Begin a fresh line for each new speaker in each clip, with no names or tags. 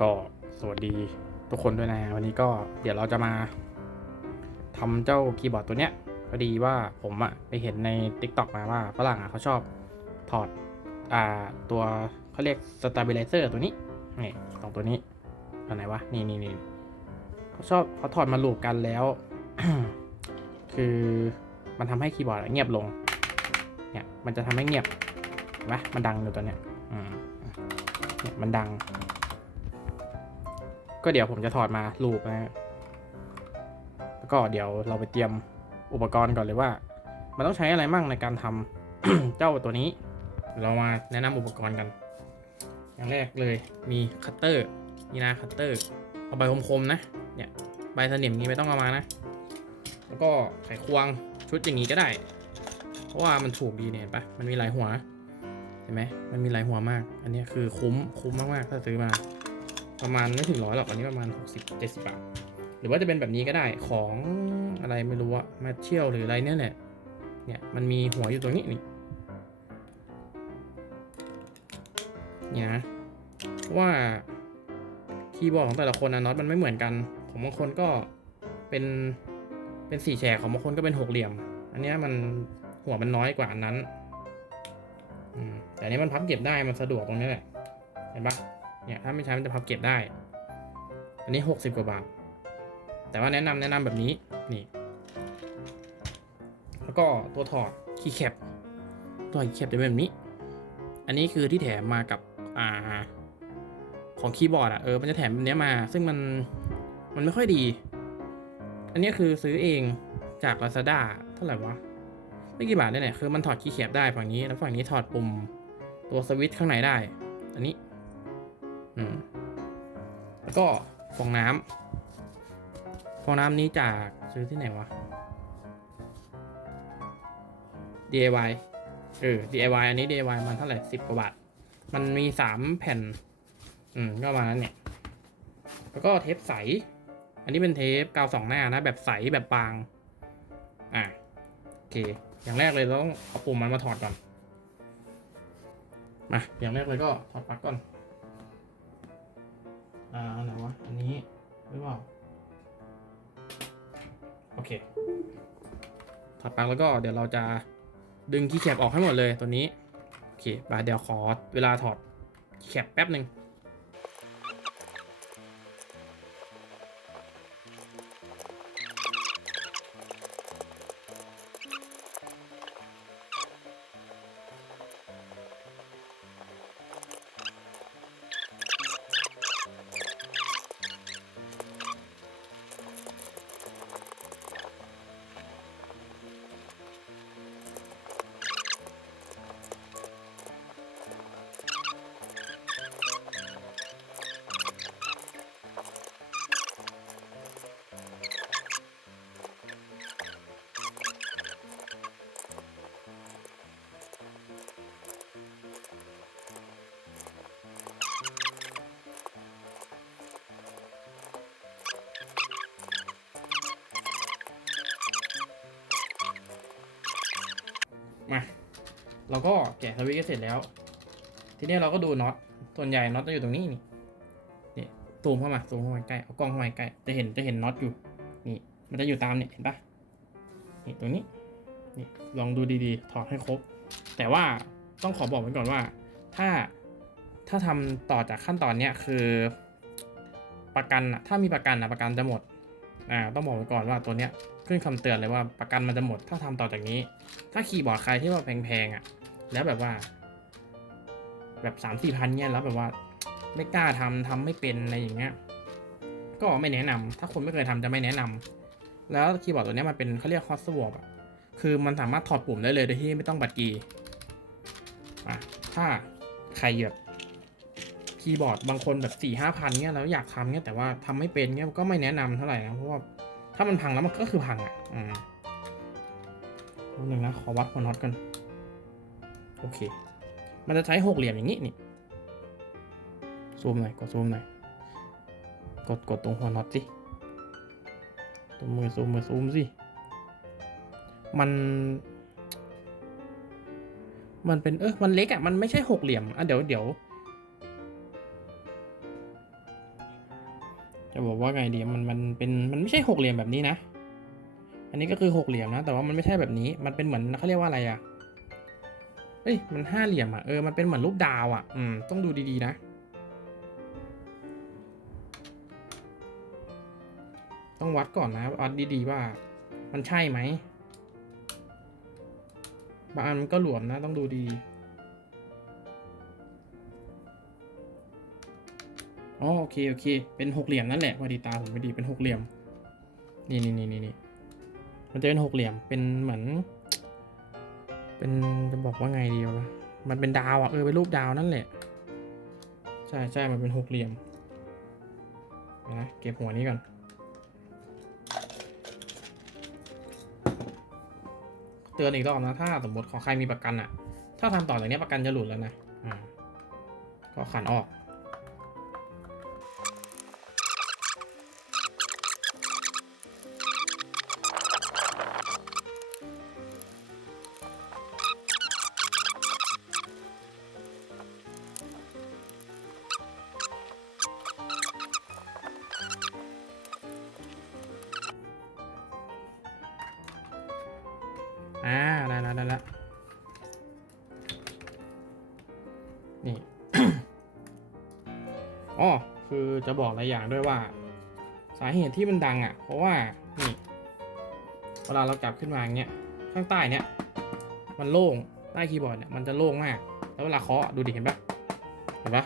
ก็สวัสดีทุกคนด้วยนะ วันนี้ก็เดี๋ยวเราจะมาทำเจ้าคีย์บอร์ดตัวเนี้ยพอดีว่าผมอะไปเห็นใน t ิ k t o k มาว่าฝรั่งอะเขาชอบถอดอ่าตัวเขาเรียกสต stabilizer ตัวนี้นี่สองตัวนี้อันไหนวะ นี่นี่นี่เขาชอบเขาถอดมาลูปกันแล้ว คือมันทำให้คีย์บอร์ดเงียบลง เนี่ย มันจะทำให้เงียบเห็นไหมมันดังอยู่ตัวเนี้ยอืมเนี่ยมันดัง ก็เดี๋ยวผมจะถอดมาลูปนะฮะแล้วก็เดี๋ยวเราไปเตรียมอุปกรณ์ก่อนเลยว่า มันต้องใช้อะไรมั่งในการทำ เจ้าตัวนี้ เรามาแนะนำอุปกรณ์กัน อย่างแรกเลยมีคัตเตอร์นี่นะคัตเตอร์เอาใบคมๆนะเนี่ยใบสนิมนี้ไม่ต้องเอามานะ แล้วก็ไขควงชุดอย่างนี้ก็ได้ เพราะว่ามันถูกดีเนี่ยปะมันมีหลายหัวเห็นไหมมันมีหลายหัวมาก อันนี้คือคุ้มคุ้มมากๆถ้าซื้อมา ประมาณไม่ถึงร้อยหรอกอันนี้ประมาณ 60 70 บาท หรือว่าจะเป็นแบบนี้ก็ได้ของอะไรไม่รู้อะมาเชี่ยวหรืออะไรเนี่ยแหละเนี่ยมันมีหัวอยู่ตรงนี้นี่เนี่ยนะเพราะว่าคีย์บอร์ดของแต่ละคนนะน็อตมันไม่เหมือนกัน ของบางคนก็เป็นเป็นสี่แฉกของบางคนก็เป็นหกเหลี่ยม อันเนี้ยมันหัวมันน้อยกว่าอันนั้นแต่อันนี้มันพับเก็บได้มันสะดวกตรงนี้แหละเห็นปะ เนี่ยถ้าไม่ใช้มันจะพับเก็บได้ อันนี้ 60 กว่าบาท แต่ว่าแนะนำแนะนำแบบนี้นี่ แล้วก็ตัวถอดคีย์แคปตัวคีย์แคปจะเป็นแบบนี้ อันนี้คือที่แถมมากับอ่าของคีย์บอร์ดอะเออมันจะแถมแบบเนี้ยมา ซึ่งมันมันไม่ค่อยดี อันนี้คือซื้อเองจาก Lazada เท่าไหร่วะไม่กี่บาทเนี่ยคือมันถอดคีย์แคปได้ฝั่งนี้แล้วฝั่งนี้ถอดปุ่มตัวสวิตช์ข้างในได้ อันนี้ อืมแล้วก็ฟองน้ำฟองน้ำนี้จากซื้อที่ไหนวะ DIY เออ DIY อันนี้ DIY มันเท่าไหร่สิบกว่าบาท มันมีสามแผ่น อืม ก็ประมาณนั้นเนี่ย แล้วก็เทปใส อันนี้เป็นเทปกาวสองหน้านะ แบบใสแบบบาง อะโอเค อย่างแรกเลยเราต้องเอาปุ่มมันมาถอดก่อน มา อย่างแรกเลยก็ถอดปลั๊กก่อน อ่าอันไหนวะ อันนี้หรือเปล่า โอเค ถอดปลั๊กแล้วก็เดี๋ยวเราจะดึงคีย์แคปออกให้หมดเลยตัวนี้ โอเคบาเดี๋ยวขอเวลาถอดคีย์แคปแป๊บหนึ่ง เราก็แกะสวิตช์กันเสร็จแล้ว ทีนี้เราก็ดูน็อตส่วนใหญ่น็อตจะอยู่ตรงนี้นี่นี่ซูมเข้ามาซูมเข้ามาใกล้เอากล้องเข้ามาใกล้จะเห็นจะเห็นน็อตอยู่นี่มันจะอยู่ตามเนี่ยเห็นปะนี่ตรงนี้นี่ลองดูดีๆถอดให้ครบ แต่ว่าต้องขอบอกไว้ก่อนว่า ถ้าถ้าทำต่อจากขั้นตอนเนี้ยคือ ประกันอะถ้ามีประกันอะประกันจะหมด อ่าต้องบอกไว้ก่อนว่าตัวเนี้ยขึ้นคำเตือนเลยว่าประกันมันจะหมดถ้าทำต่อจากนี้ ถ้าคีย์บอร์ดใครที่ว่าแพงๆอะ แล้วแบบว่า แบบสามสี่พันเนี่ยแล้วแบบว่า ไม่กล้าทำทำไม่เป็นอะไรอย่างเงี้ยก็ไม่แนะนำถ้าคนไม่เคยทำจะไม่แนะนำแล้วคีย์บอร์ดตัวเนี้ยมันเป็นเขาเรียก hot swap อะคือมันสามารถถอดปุ่มได้เลยโดยที่ไม่ต้องบัดกีอะถ้าใครแบบ คีย์บอร์ดบางคนแบบสี่ห้าพันเนี่ยแล้วอยากทำเนี่ยแต่ว่าทำไม่เป็นเนี่ยก็ไม่แนะนำเท่าไหร่นะเพราะว่าถ้ามันพังแล้วมันก็คือพังอะอืมแป๊บนึงนะขอวัดหัวน็อตกันโอเค มันจะใช้หกเหลี่ยมอย่างนี้นี่ซูมหน่อยกดซูมหน่อยกดกดตรงหัวน็อตสิตรงมือซูมมือซูมสิมันมันเป็นเออมันเล็กอะ่ะ มันไม่ใช่หกเหลี่ยม อะเดี๋ยวเดี๋ยว จะบอกว่าไงดีมันมันเป็นมันไม่ใช่หกเหลี่ยมแบบนี้นะ อันนี้ก็คือหกเหลี่ยมนะ แต่ว่ามันไม่ใช่แบบนี้ มันเป็นเหมือนเขาเรียกว่าอะไรอะ่ะเอ้ยมันห้าเหลี่ยมอะ่ะเออมันเป็นเหมือนรูปดาวอะ่ะอืมต้องดูดีๆนะ ต้องวัดก่อนนะวัดดีๆว่า มันใช่ไหมบางอันมันก็หลวมนะต้องดูดี อ๋อโอเคโอเค เป็นหกเหลี่ยมนั่นแหละพอดีตาผมไม่ดีเป็นหกเหลี่ยม นี่นี่นี่นี่นี่มันจะเป็นหกเหลี่ยมเป็นเหมือน เป็นจะบอกว่าไงดีวะมันเป็นดาวอะเออเป็นรูปดาวนั่นแหละ ใช่ใช่มันเป็นหกเหลี่ยมนะเก็บหัวนี้ก่อนเตือนอีกรอบนะถ้าสมมติของใครมีประกันอะถ้าทำต่อจากนี้ประกันจะหลุดแล้วนะอ่าก็ขันออก บอกหลายอย่างด้วยว่า สาเหตุที่มันดังอะ เพราะว่านี่เวลาเราจับขึ้นมาอย่างเงี้ยข้างใต้เนี้ยมันโล่งใต้คีย์บอร์ดเนี่ยมันจะโล่งมาก แล้วเวลาเคาะดูดิเห็นปะเห็นปะ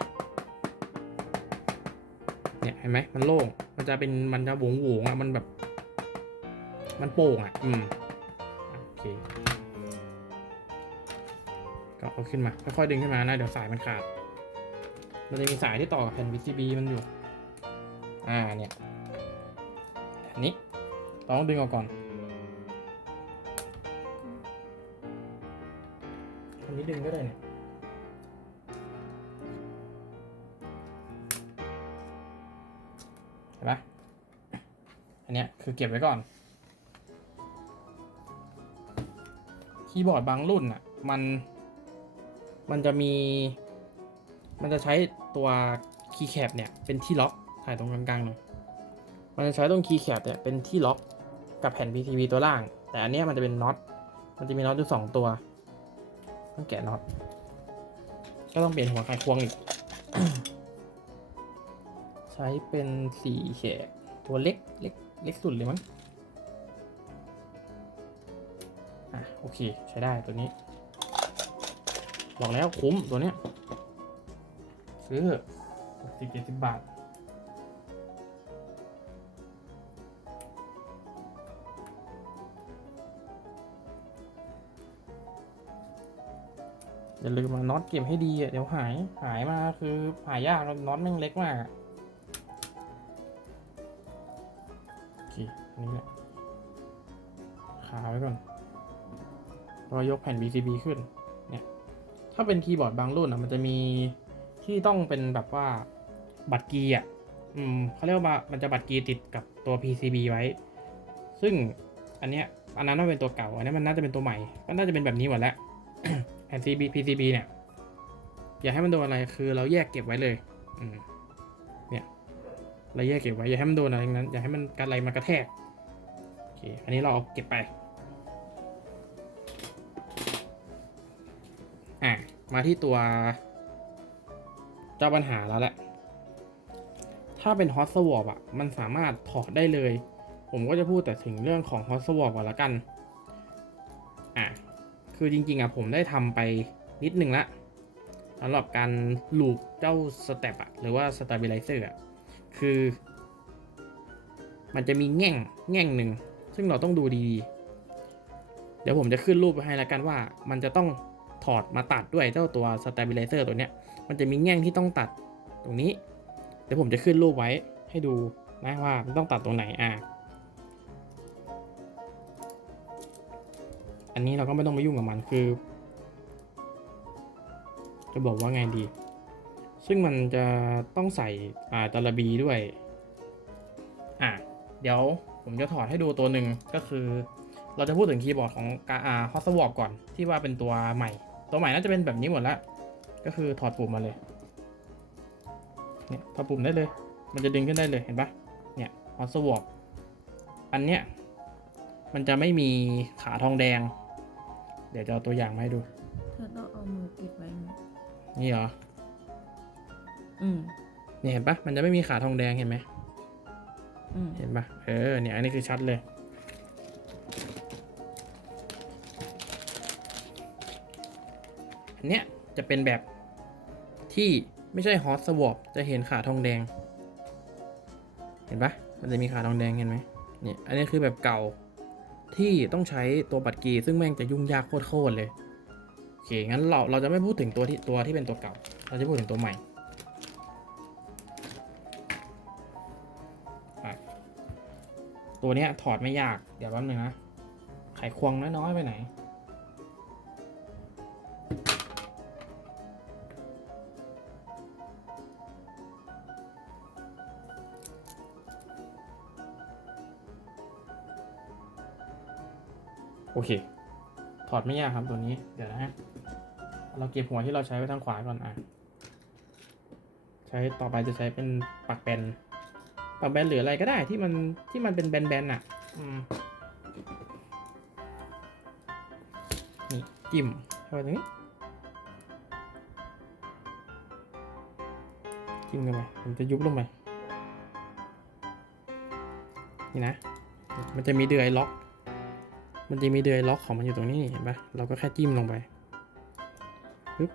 เนี่ยเห็นไหมมันโล่งมันจะเป็นมันจะหวงหวงอะมันแบบ มันโป่งอะอืมโอเคก็เอาขึ้นมาค่อยๆดึงขึ้นมานะเดี๋ยวสายมันขาด มันจะมีสายที่ต่อกับแผ่น PCB มันอยู่ อ่าเนี่ยอันนี้เราต้องดึงออกก่อนอันนี้ดึงก็ได้เนี่ยเห็นปะอันเนี้ยคือเก็บไว้ก่อน คีย์บอร์ดบางรุ่นอะ มันมันจะมี มันจะใช้ตัวคีย์แคปเนี่ย เป็นที่ล็อก ถ่ายตรงกลางๆหน่อยมันจะใช้ตรงคีย์แคปเนี่ยเป็นที่ล็อกกับแผ่น PCB ตัวล่าง แต่อันนี้มันจะเป็นน็อต มันจะมีน็อตอยู่สองตัว ต้องแกะน็อต ก็ต้องเปลี่ยนหัวไขควงอีก ใช้เป็นสี่แฉกตัวเล็กเล็กเล็กสุดเลยมั้ง อะโอเคใช้ได้ตัวนี้ บอกแล้วคุ้มตัวเนี้ยซื้อสิบเจ็ดสิบบาท อย่าลืมมาน็อตเก็บให้ดีอะเดี๋ยวหายหายมาคือหายยากแล้วน็อตแม่งเล็กมากโอเคอันนี้แหละคาไว้ก่อนเรายกแผ่น PCB ขึ้นเนี่ยถ้าเป็นคีย์บอร์ดบางรุ่นอะมันจะมีที่ต้องเป็นแบบว่าบัตรกีอะอืมเขาเรียกว่ามันจะบัตรกีติดกับตัว PCB ไว้ ซึ่งอันเนี้ยอันนั้นน่าเป็นตัวเก่า อันนี้มันน่าจะเป็นตัวใหม่ ก็น่าจะเป็นแบบนี้หมดแล้ว แผ่น CB PCB เนี่ย อย่าให้มันโดนอะไรคือเราแยกเก็บไว้เลยอืเนี่ยเราแยกเก็บไว้อย่าให้มันโดนอะไรนั้น อย่าให้มันกันอะไรมากระแทกโอเคอันนี้เราเอาเก็บไปอะมาที่ตัวเจ้าปัญหาแล้วแหละถ้าเป็น Hot Swap อะ มันสามารถถอดได้เลย ผมก็จะพูดแต่ถึงเรื่องของ Hot Swap ก่อนละกัน อะ คือจริงๆอะผมได้ทำไปนิดนึงละสำหรับการลูปเจ้าสเต็ปอะหรือว่า Stabilizer อะคือ มันจะมีแง่งแง่งหนึ่ง ซึ่งเราต้องดูดีๆ เดี๋ยวผมจะขึ้นรูปไว้ให้แล้วกันว่า มันจะต้องถอดมาตัดด้วยเจ้าตัว stabilizer ตัวเนี้ย มันจะมีแง่งที่ต้องตัดตรงนี้ เดี๋ยวผมจะขึ้นรูปไว้ให้ดูนะว่ามันต้องตัดตรงไหนอะ นนี้เราก็ไม่ต้องไปยุ่งกับมันคือ จะบอกว่าไงดี ซึ่งมันจะต้องใส่อ่าตะลบีด้วย อะ เดี๋ยวผมจะถอดให้ดูตัวหนึ่งก็คือ เราจะพูดถึงคีย์บอร์ดของกาอ่าฮอสวอปก่อนที่ว่าเป็นตัวใหม่ ตัวใหม่น่าจะเป็นแบบนี้หมดล้วก็คือถอดปุ่มมาเลยเนี่ยถอดปุ่มได้เลย มันจะดึงขึ้นได้เลยเห็นปะเนี่ยฮอสวอปอันเนี้ยมันจะไม่มีขาทองแดง เดี๋ยวจะเอาตัวอย่างมาให้ดู
เธอต้องเอามือปิดไว้ไหม
นี่เหรอ
อืม
นี่เห็นปะมันจะไม่มีขาทองแดงเห็นไหม
อืม
เห็นปะเออ เนี่ย อันนี้คือชัดเลย อันเนี้ยจะเป็นแบบที่ไม่ใช่ฮอตสวอปจะเห็นขาทองแดง เห็นปะมันจะมีขาทองแดงเห็นไหมเนี่ย อันนี้คือแบบเก่า ที่ต้องใช้ตัวบัตรกีซึ่งแม่งจะยุ่งยากโคตรเลยโอเคงั้นเราเราจะไม่พูดถึงตัวที่ตัวที่เป็นตัวเก่า เราจะพูดถึงตัวใหม่ตัวเนี้ยถอดไม่ยาก เดี๋ยวแป๊บนึงนะไขควงน้อยๆไปไหน โอเค ถอดไม่ยากครับตัวนี้ เดี๋ยวนะฮะ เราเก็บหัวที่เราใช้ไว้ทางขวาก่อนอะ ใช้ต่อไปจะใช้เป็นปักแบน ปักแบนหรืออะไรก็ได้ที่มันที่มันเป็นแบนๆอะ อืม นี่จิ้มเข้าไปตรงนี้จิ้มลงไปมันจะยุบลงไป นี่นะ มันจะมีเดือยล็อก มันจะมีเดือยล็อกของมันอยู่ตรงนี้เห็นปะเราก็แค่จิ้มลงไปปึ๊บ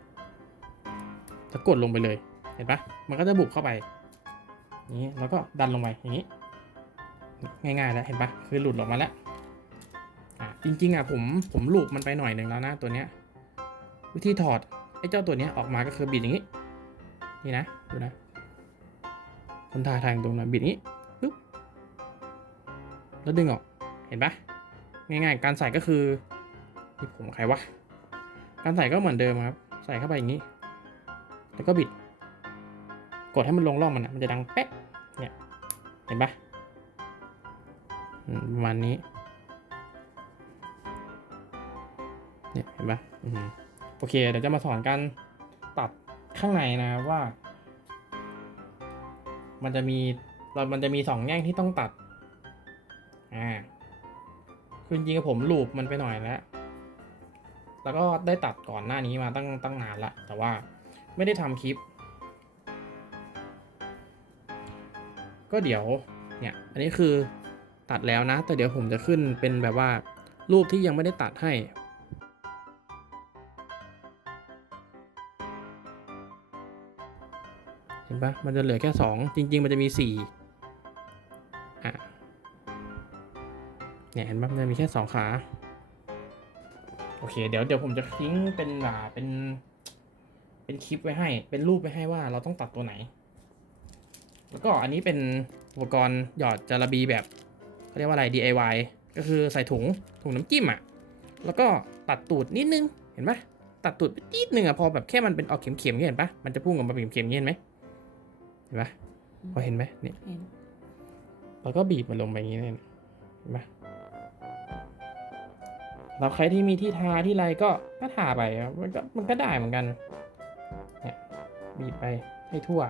แล้วกดลงไปเลย เห็นปะมันก็จะบุกเข้าไปนี้แล้วก็ดันลงไปอย่างนี้ ง่ายๆแล้วเห็นปะคือหลุดออกมาแล้วอะจริงๆอะผมผมลูบมันไปหน่อยหนึ่งแล้วนะตัวเนี้ยวิธีถอดไอ้เจ้าตัวเนี้ยออกมาก็คือบิดอย่างนี้ นี่นะดูนะคนถ่าทางตรงนะบิดอย่างนี้ปึ๊บแล้วดึงออกเห็นปะ ง่ายๆ การใส่ก็คือนี่ผมใครวะ การใส่ก็เหมือนเดิมครับ ใส่เข้าไปอย่างนี้ แล้วก็บิด กดให้มันลงร่องมันนะมันจะดังแป๊ะ เนี่ย เห็นปะประมาณนี้ เนี่ยเห็นปะอโอเค เดี๋ยวจะมาสอนการตัดข้างในนะว่า มันจะมีเรามันจะมีสองแง่งที่ต้องตัด อ่า คือจริงๆผมลูปมันไปหน่อยแล้ว แล้วก็ได้ตัดก่อนหน้านี้มาตั้งตั้งนานละ แต่ว่าไม่ได้ทำคลิป ก็เดี๋ยวเนี่ย อันนี้คือตัดแล้วนะ แต่เดี๋ยวผมจะขึ้นเป็นแบบว่ารูปที่ยังไม่ได้ตัดให้เห็นปะมันจะเหลือแค่ 2 จริง ๆ มันจะมี 4 เนี่ยเห็นปะมันจะมีแค่สองขา โอเค เดี๋ยวเดี๋ยวผมจะทิ้งเป็นอ่าเป็น เป็นคลิปไว้ให้ เป็นรูปไว้ให้ว่าเราต้องตัดตัวไหน แล้วก็อันนี้เป็นอุปกรณ์หยอดจาระบีแบบเขาเรียกว่าอะไร DIY ก็คือใส่ถุงถุงน้ำจิ้มอะ แล้วก็ตัดตูดนิดนึง เห็นปะตัดตูดไปนิดนึงอะพอแบบแค่มันเป็นออกเข็มๆเห็นปะมันจะพุ่งออกมาเป็นเข็มๆเห็นไหมเห็นปะพอเห็นไหมเนี่ย
เห็น
แล้วก็บีบมันลงไปอย่างนี้เลยเห็นปะ เราใครที่มีที่ทาที่ไรก็ก็ทาไปครับมันก็มันก็ได้เหมือนกันเนี่ยบีบไปให้ทั่ว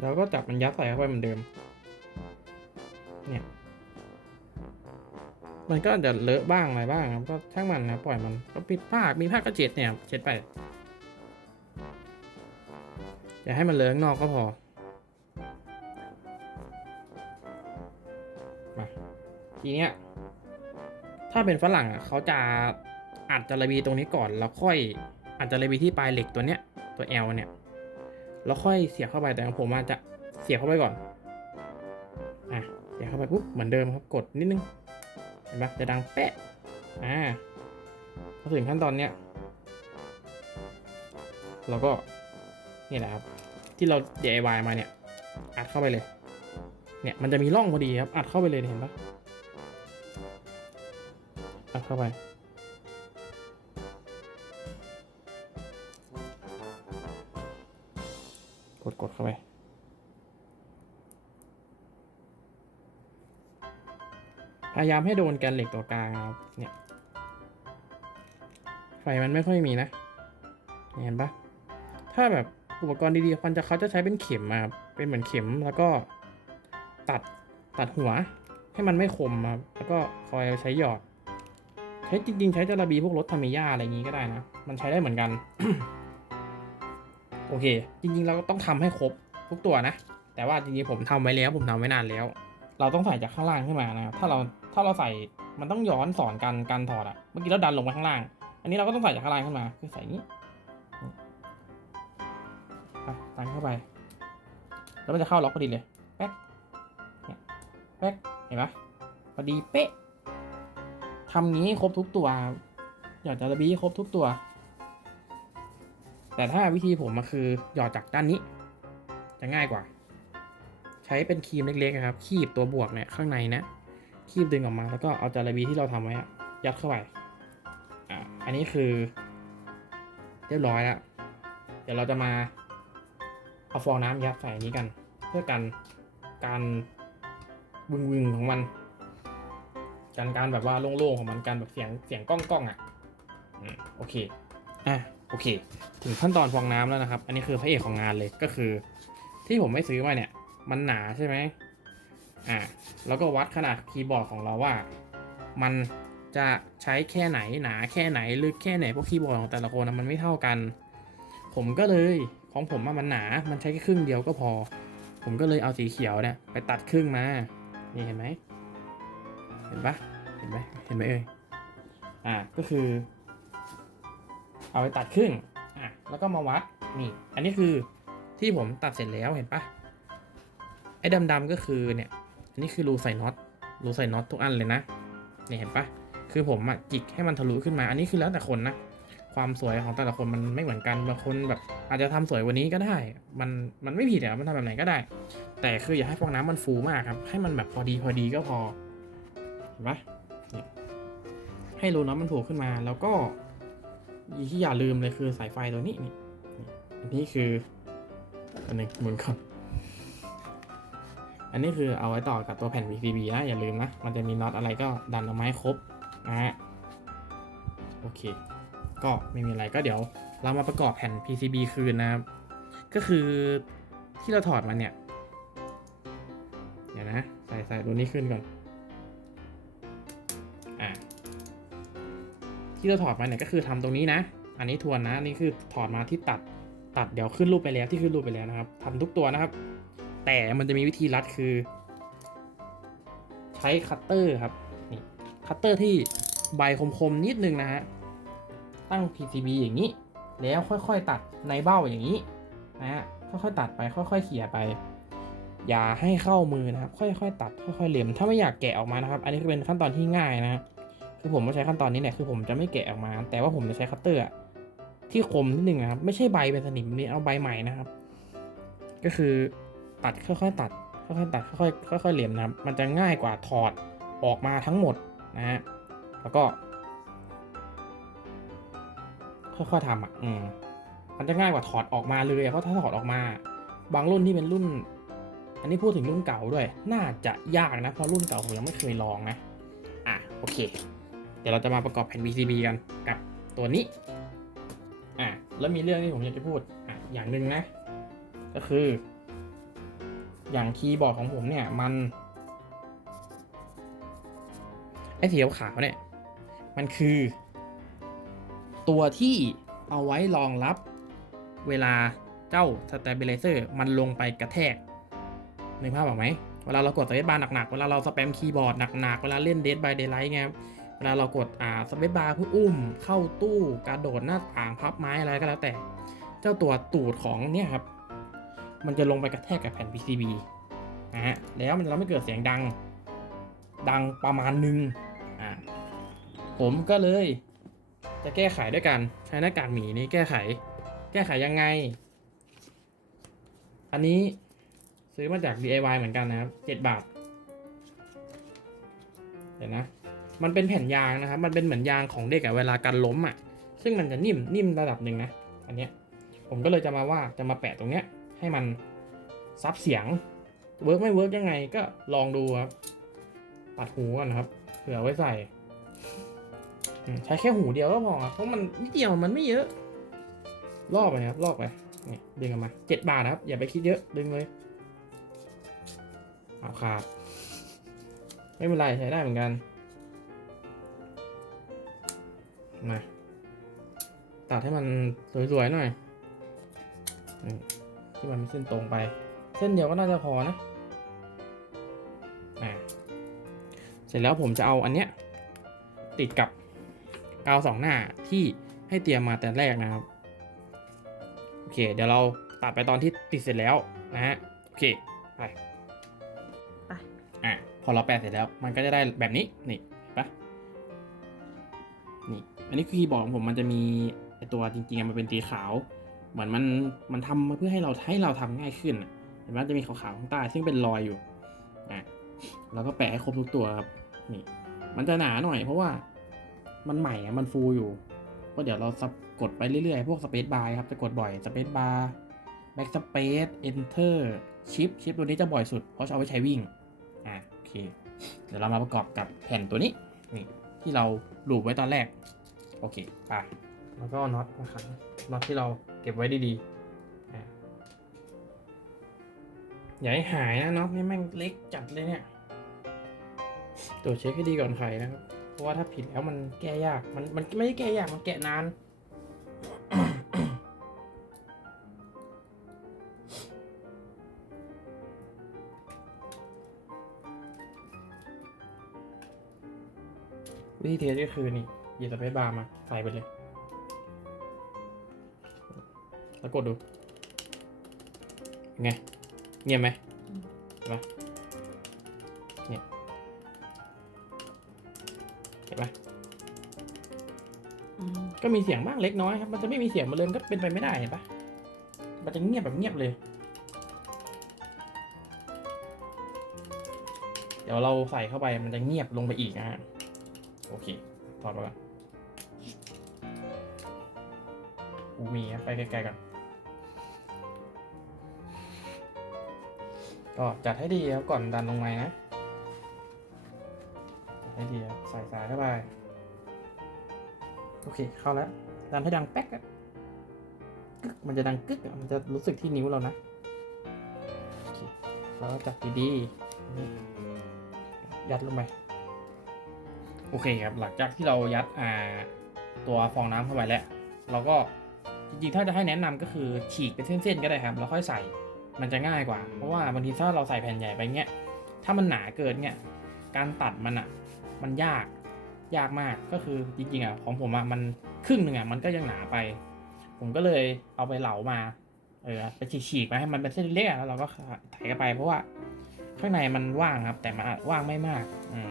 แล้วก็จับมันยัดใส่เข้าไปเหมือนเดิม เนี่ย มันก็จะเลอะบ้างอะไรบ้างครับก็ช่างมันนะปล่อยมันก็ปิดผ้ามีผ้าก็เช็ดเนี่ยเช็ดไปอย่าให้มันเลอะข้างนอกก็พอมาทีเนี้ยถ้าเป็นฝรั่งอะเขาจะอัดจาระบีตรงนี้ก่อนแล้วค่อยอัดจาระบีที่ปลายเหล็กตัวเนี้ยตัว L เนี่ยแล้วค่อยเสียบเข้าไปแต่ของผมอาจจะเสียบเข้าไปก่อนอะเสียบเข้าไปปุ๊บเหมือนเดิมครับกดนิดนึง เห็นปะจะดังแปะอ่าพอถึงขั้นตอนเนี้ยเราก็นี่แหละครับ ที่เรา DIY มาเนี่ย อัดเข้าไปเลย เนี่ยมันจะมีร่องพอดีครับ อัดเข้าไปเลยเห็นปะอัดเข้าไปกดกดเข้าไป พยายามให้โดนแกนเหล็กตัวกลางครับเนี่ยไฟมันไม่ค่อยมีนะ เห็นปะถ้าแบบอุปกรณ์ดีๆมันจะเขาจะใช้เป็นเข็มมาเป็นเหมือนเข็มแล้วก็ตัดตัดหัวให้มันไม่คมครับแล้วก็คอยใช้หยอด ใช้จริง ๆ ใช้จาระบีพวกรถทามิยาอะไรอย่างงี้ก็ได้นะ มันใช้ได้เหมือนกัน โอเค จริง ๆ เราก็ต้องทำให้ครบทุกตัวนะ แต่ว่าจริงๆผมทำไว้แล้ว ผมทำไว้นานแล้ว เราต้องใส่จากข้างล่างขึ้นมานะครับถ้าเราถ้าเราใส่มันต้องย้อนสอนการการถอดอะเมื่อกี้เราดันลงไปข้างล่าง อันนี้เราก็ต้องใส่จากข้างล่างขึ้นมา คือใส่อย่างนี้อะตันเข้าไป แล้วมันจะเข้าล็อกพอดีเลยแป๊กเนี่ยแป๊กเห็นปะพอดีเป๊ะทำงี้ครบทุกตัว หยอดจาระบี้ครบทุกตัว แต่ถ้าวิธีผมมาคือหยอดจากด้านนี้ จะง่ายกว่า ช้เป็นครีมเล็กๆครับ คีบตัวบวกเนี่ยข้างในนะคีบดึงออกมาแล้วก็เอาจาระบีที่เราทำไว้ยัดเข้าไปอะอันนี้คือ เรียบร้อยแล้ว เดี๋ยวเราจะมาเอาฟองน้ำยัดใส่อันนี้กัน เพื่อกันการวึงวึงของมันการการแบบว่าโล่งๆของมันการแบบเสียงเสียงก้องก้องๆอะโอเคอะโอเค ถึงขั้นตอนฟองน้ำแล้วนะครับ อันนี้คือพระเอกของงานเลยก็คือ ที่ผมไม่ซื้อมาเนี่ย มันหนาใช่ไหมอ่าแล้วก็วัดขนาดคีย์บอร์ดของเราว่า มันจะใช้แค่ไหนหนาแค่ไหนลึกแค่ไหนเพราะคีย์บอร์ดของแต่ละคนนะมันไม่เท่ากัน ผมก็เลยของผมมันหนา มันใช้แค่ครึ่งเดียวก็พอ ผมก็เลยเอาสีเขียวเนี่ยไปตัดครึ่งมา นี่เห็นไหม เห็นปะเห็นไหมเห็นไหมเอ่ย อ่าก็คือ เอาไปตัดครึ่ง อะแล้วก็มาวัด นี่ อันนี้คือที่ผมตัดเสร็จแล้วเห็นปะ ไอ้ดำๆก็คือเนี่ยอันนี้คือรูใส่น็อตรูใส่น็อตทุกอันเลยนะเนี่ยเห็นปะคือผมอะจิกให้มันทะลุขึ้นมา อันนี้คือแล้วแต่คนนะความสวยของแต่ละคนมันไม่เหมือนกันบางคนแบบอาจจะทำสวยวันนี้ก็ได้ มันมันไม่ผิดอะมันทำแบบไหนก็ได้ แต่คืออย่าให้ฟองน้ำมันฟูมากครับ ให้มันแบบพอดีพอดีก็พอเห็นปะเนี่ยให้รูน้ำมันถูกขึ้นมาแล้วก็ที่อย่าลืมเลยคือสายไฟตัวนี้นี่อันนี้คืออันหนึงหมุนก่อน อันนี้คือเอาไว้ต่อกับตัวแผ่น PCB นะอย่าลืมนะ มันจะมีน็อตอะไรก็ดันออกมาให้ครบนะฮะโอเค ก็ไม่มีอะไรก็เดี๋ยวเรามาประกอบแผ่น PCB คืนนะครับ ก็คือที่เราถอดมันเนี่ย เดี๋ยวนะ ใส่ใส่ตัวนี้ขึ้นก่อน อะที่เราถอดมาเนี่ยก็คือทำตรงนี้นะ อันนี้ทวนนะ อันนี่คือถอดมาที่ตัด ตัดเดี๋ยวขึ้นรูปไปแล้วที่ขึ้นรูปไปแล้วนะครับทำทุกตัวนะครับ แต่มันจะมีวิธีรัดคือ ใช้คัตเตอร์ครับนี่คัตเตอร์ที่ใบคมๆนิดนึงนะฮะตั้ง PCB อย่างนี้ แล้วค่อยๆตัดในเบ้าอย่างนี้นะฮะค่อยๆตัดไปค่อยๆเขี่ยไป อย่าให้เข้ามือนะครับค่อยๆตัดค่อยๆเล็มถ้าไม่อยากแกะออกมานะครับ อันนี้คือเป็นขั้นตอนที่ง่ายนะคือผมก็ใช้ขั้นตอนนี้เนี่ยคือผมจะไม่แกะออกมา แต่ว่าผมจะใช้คัตเตอร์ที่คมนิดนึงนะครับไม่ใช่ใบเป็นสนิมนี่เอาใบใหม่นะครับ ก็คือ ตัดค่อยๆตัดค่อยๆตัดค่อยๆค่อยๆเหลี่ยมนะครับ มันจะง่ายกว่าถอดออกมาทั้งหมดนะฮะแล้วก็ค่อยๆทำอะอืมมันจะง่ายกว่าถอดออกมาเลยเพราะถ้าถอดออกมา บางรุ่นที่เป็นรุ่น อันนี้พูดถึงรุ่นเก่าด้วย น่าจะยากนะเพราะรุ่นเก่าผมยังไม่เคยลองนะอะโอเค เดี๋ยวเราจะมาประกอบแผ่น PCB กันกับตัวนี้อะแล้วมีเรื่องที่ผมอยากจะพูดอะอย่างหนึ่งนะ ก็คือ อย่างคีย์บอร์ดของผมเนี่ยมันไอ้สีขาวเนี่ย มันคือ ตัวที่เอาไว้รองรับเวลาเจ้า stabilizer มันลงไปกระแทกนึกภาพออกไหม เวลาเรากดสเปซบาร์หนักๆ เวลาเราสแปมคีย์บอร์ดหนักๆ เวลาเล่น Dead by Daylight ไง เวลาเรากดอ่าสเปซบาร์เพื่ออุ้ม เข้าตู้กระโดดหน้าต่างพับไม้อะไรก็แล้วแต่ เจ้าตัวตูดของเนี่ยครับ มันจะลงไปกระแทกกับแผ่น PCB นะฮะ แล้วมันจะทำให้เกิดเสียงดัง ดังประมาณหนึ่งอ่าผมก็เลยจะแก้ไขด้วยกันใช้หน้ากากหมีนี้แก้ไข แก้ไขยังไง อันนี้ซื้อมาจาก DIY เหมือนกันนะครับเจ็ดบาท เดี๋ยวนะ มันเป็นแผ่นยางนะครับ มันเป็นเหมือนยางของเด็กอะเวลาการล้มอะซึ่งมันจะนิ่มนิ่มระดับหนึ่งนะ อันเนี้ย ผมก็เลยจะมาว่าจะมาแปะตรงเนี้ย ให้มันซับเสียงเวิร์กไม่เวิร์กยังไงก็ลองดูครับ ตัดหูก่อนนะครับเผื่อไว้ใส่ใช้แค่หูเดียวก็พอครับเพราะมันนิดเดียวมันไม่เยอะ ลอกไปครับ ลอกไปนี่ดึงออกมาเจ็ดบาทนะครับ อย่าไปคิดเยอะดึงเลยเอาขาดไม่เป็นไรใช้ได้เหมือนกันมาตัดให้มันสวยๆหน่อย ที่มันมีเส้นตรงไป เส้นเดียวก็น่าจะพอนะอ่าเสร็จแล้วผมจะเอาอันเนี้ยติดกับกาวสองหน้าที่ให้เตรียมมาแต่แรกนะครับ โอเค เดี๋ยวเราตัดไปตอนที่ติดเสร็จแล้วนะฮะโอเคไป
ไป
อะพอเราแปะเสร็จแล้วมันก็จะได้แบบนี้นี่เห็นปะนี่อันนี้คือคีย์บอร์ดของผมมันจะมีไอตัวจริงๆอะมันเป็นสีขาว เหมือนมันมันทำมาเพื่อให้เราให้เราทำง่ายขึ้นเห็นไหมจะมีขาวๆข้างใต้ซึ่งเป็นรอยอยู่อะแล้วก็แปะให้ครบทุกตัวครับนี่ มันจะหนาหน่อย เพราะว่ามันใหม่อะมันฟูอยู่ก็เดี๋ยวเราสับกดไปเรื่อยๆ พวกสเปซบาร์ครับจะกดบ่อยสเปซบาร์แบ็กสเปซเอนเตอร์ชิปชิปตัวนี้จะบ่อยสุดเพราะจะเอาไว้ใช้วิ่งอะโอเค เดี๋ยวเรามาประกอบกับแผ่นตัวนี้นี่ที่เราลูบไว้ตอนแรก โอเคไปแล้วก็น็อตมาขันน็อตที่เรา เก็บไว้ดีๆอย่าให้หายนะน็อตนี่แม่งเล็กจัดเลยเนี่ยตรวจเช็คให้ดีก่อนไขนะครับ เพราะว่าถ้าผิดแล้วมันแก้ยาก มันมันไม่ได้แก้ยาก มันแกะนาน วิธีเทสก็คือนี่หยิบสเปซบาร์มาใส่ไปเลย แล้วกดดูเป็นไง เงียบไหมเห็นปะเนี่ยเห็นปะ
อืม
ก็มีเสียงบ้างเล็กน้อยครับ มันจะไม่มีเสียงมาเลยมันก็เป็นไปไม่ได้เห็นปะมันจะเงียบแบบเงียบเลย เดี๋ยวเราใส่เข้าไปมันจะเงียบลงไปอีกนะฮะ โอเค ถอดมาก่อนกูมีครับไปไกลๆก่อน ก็จัดให้ดีครับก่อนดันลงไปนะจัดให้ดีครับใส่สายเข้าไปโอเคเข้าแล้วดันให้ดังแป๊กกึกมันจะดังกึกมันจะรู้สึกที่นิ้วเรานะแล้วจับดีๆยัดลงไปโอเคครับหลังจากที่เรายัดอ่าตัวฟองน้ำเข้าไปแล้ว เราก็จริงๆถ้าจะให้แนะนำก็คือฉีกเป็นเส้นๆก็ได้ครับแล้วค่อยใส่ มันจะง่ายกว่า เพราะว่าบางทีถ้าเราใส่แผ่นใหญ่ไปเงี้ย ถ้ามันหนาเกินเงี้ย การตัดมันอะมันยาก ยากมาก ก็คือจริงๆอะของผมอะมันครึ่งหนึ่งอะมันก็ยังหนาไป ผมก็เลยเอาไปเหลามา เออ ไปฉีกๆมาให้มันเป็นเส้นเล็กๆอะแล้วเราก็ไถเข้าไป เพราะว่าข้างในมันว่างครับ แต่มันอาว่างไม่มาก อืม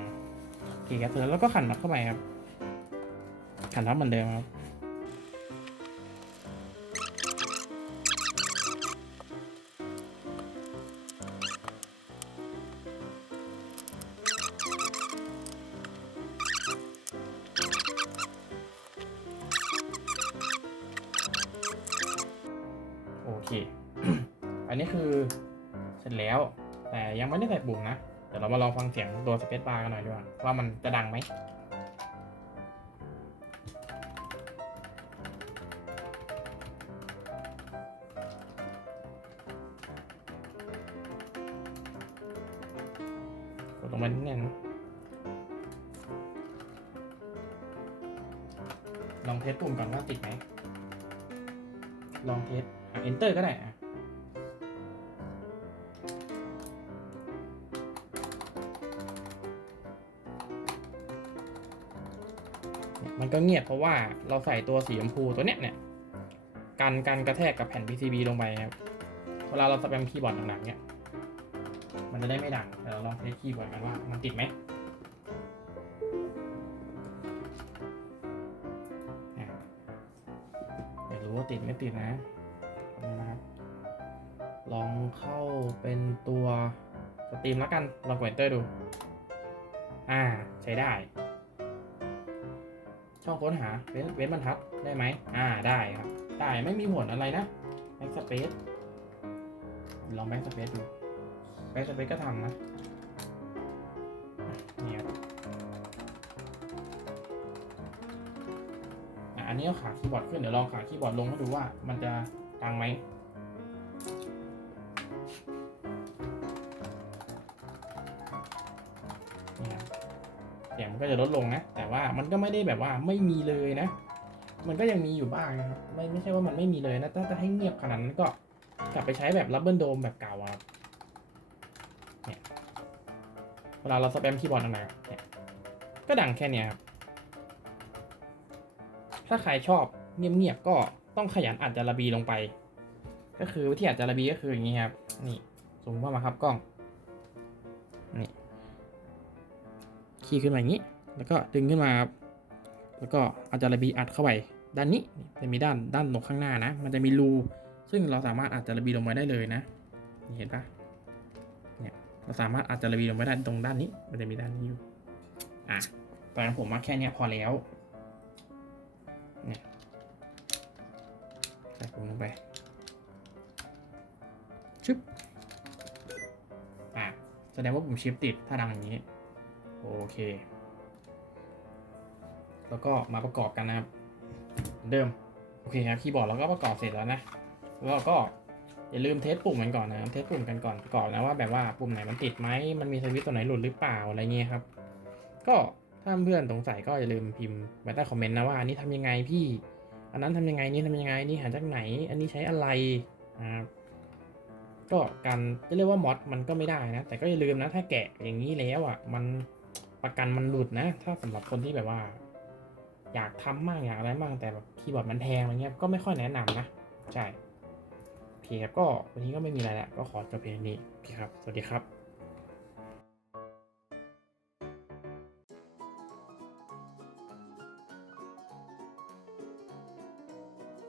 โอเคครับเสร็จแล้วเราก็ขันน็อตเข้าไปครับ ขันน็อตเหมือนเดิมครับ เดี๋ยวเรามาลองฟังเสียงตัวสเปซบาร์กันหน่อยดีกว่าว่ามันจะดังไหมกดลงไปนิดนึงลองเทสปุ่มก่อนว่าติดไหมลองเทสอะ enter ก็ได้อะ เนี่ยเงียบเพราะว่าเราใส่ตัวสีชมพูตัวเนี้ยเนี่ยกันกันกระแทกกับแผ่น PCB ลงไปครับ เวลาเราสแปมคีย์บอร์ดหนักๆเนี่ย มันจะได้ไม่ดังเดี๋ยวเราลองเทสคีย์บอร์ดกันว่ามันติดไหมอะไม่รู้ว่าติดไม่ติดนะนะครับ ลองเข้าเป็นตัวสตรีมแล้วกัน ลองกด enter ดู อ่า ใช้ได้ ช่องค้นหาเว้นเว้นบรรทัดได้ไหมอ่าได้ครับ ได้ไม่มีผลอะไรนะแบ็กสเปซลองแบ็กสเปซดูแบ็กสเปซก็ทำนะนี่ครับอันนี้ก็ขาคีย์บอร์ดขึ้นเดี๋ยวลองขาคีย์บอร์ดลงให้ดูว่ามันจะตังไหมเสียงมันก็จะลดลงนะ มันก็ไม่ได้แบบว่าไม่มีเลยนะ มันก็ยังมีอยู่บ้างนะครับไม่ไม่ใช่ว่ามันไม่มีเลยนะถ้าจะให้เงียบขนาดนั้นก็กลับไปใช้แบบรับเบิลโดมแบบเก่าครับเนี่ยเวลาเราสแปมคีย์บอร์ดหนักๆเนี่ยก็ดังแค่นี้ครับถ้าใครชอบเงียบๆก็ต้องขยันอัดจาระบีลงไป ก็คือวิธีอัดจาระบีก็คืออย่างนี้ครับ นี่สูงเข้ามาครับกล้อง นี่ ขี้ขึ้นมาอย่างนี้ แล้วก็ดึงขึ้นมาครับแล้วก็เอาจาระบีอัดเข้าไปด้านนี้จะมีด้านด้านตรงข้างหน้านะ มันจะมีรูซึ่งเราสามารถอัดจาระบีลงไปได้เลยนะเห็นปะเนี่ยเราสามารถอัดจาระบีลงไปได้ตรงด้านนี้ มันจะมีด้านนี้อยู่อะตอนนั้นผมว่าแค่เนี้ยพอแล้วเนี่ยใส่ผมลงไปชึบอะแสดงว่าผมชิปติดถ้าดังอย่างนี้ โอเค แล้วก็มาประกอบกันนะครับเดิมโอเคครับคีย์บอร์ดเราก็ประกอบเสร็จแล้วนะแล้วก็อย่าลืมเทสปุ่มกันก่อนนะเทสปุ่มกันก่อนประกอบนะว่าแบบว่าปุ่มไหนมันติดไหมมันมีสวิตช์ตัวไหนหลุดหรือเปล่าอะไรเงี้ยครับ ก็ถ้าเพื่อนสงสัยก็อย่าลืมพิมพ์ไว้ใต้คอมเมนต์นะว่าอันนี้ทำยังไงพี่ อันนั้นทำยังไงนี่ทำยังไงนี่หาจากไหน อันนี้ใช้อะไรอ่าก็การจะเรียกว่ามอดมันก็ไม่ได้นะ แต่ก็อย่าลืมนะ ถ้าแกะอย่างนี้แล้วอะมันประกันมันหลุดนะ ถ้าสำหรับคนที่แบบว่า อยากทำมากอยากอะไรมากแต่แบบคีย์บอร์ดมันแพงอะไรเงี้ยก็ไม่ค่อยแนะนำนะ ใช่โอเคครับก็วันนี้ก็ไม่มีอะไรแล้วก็ขอจบเพียงเท่านี้โอเคครับ สวัสดีครับ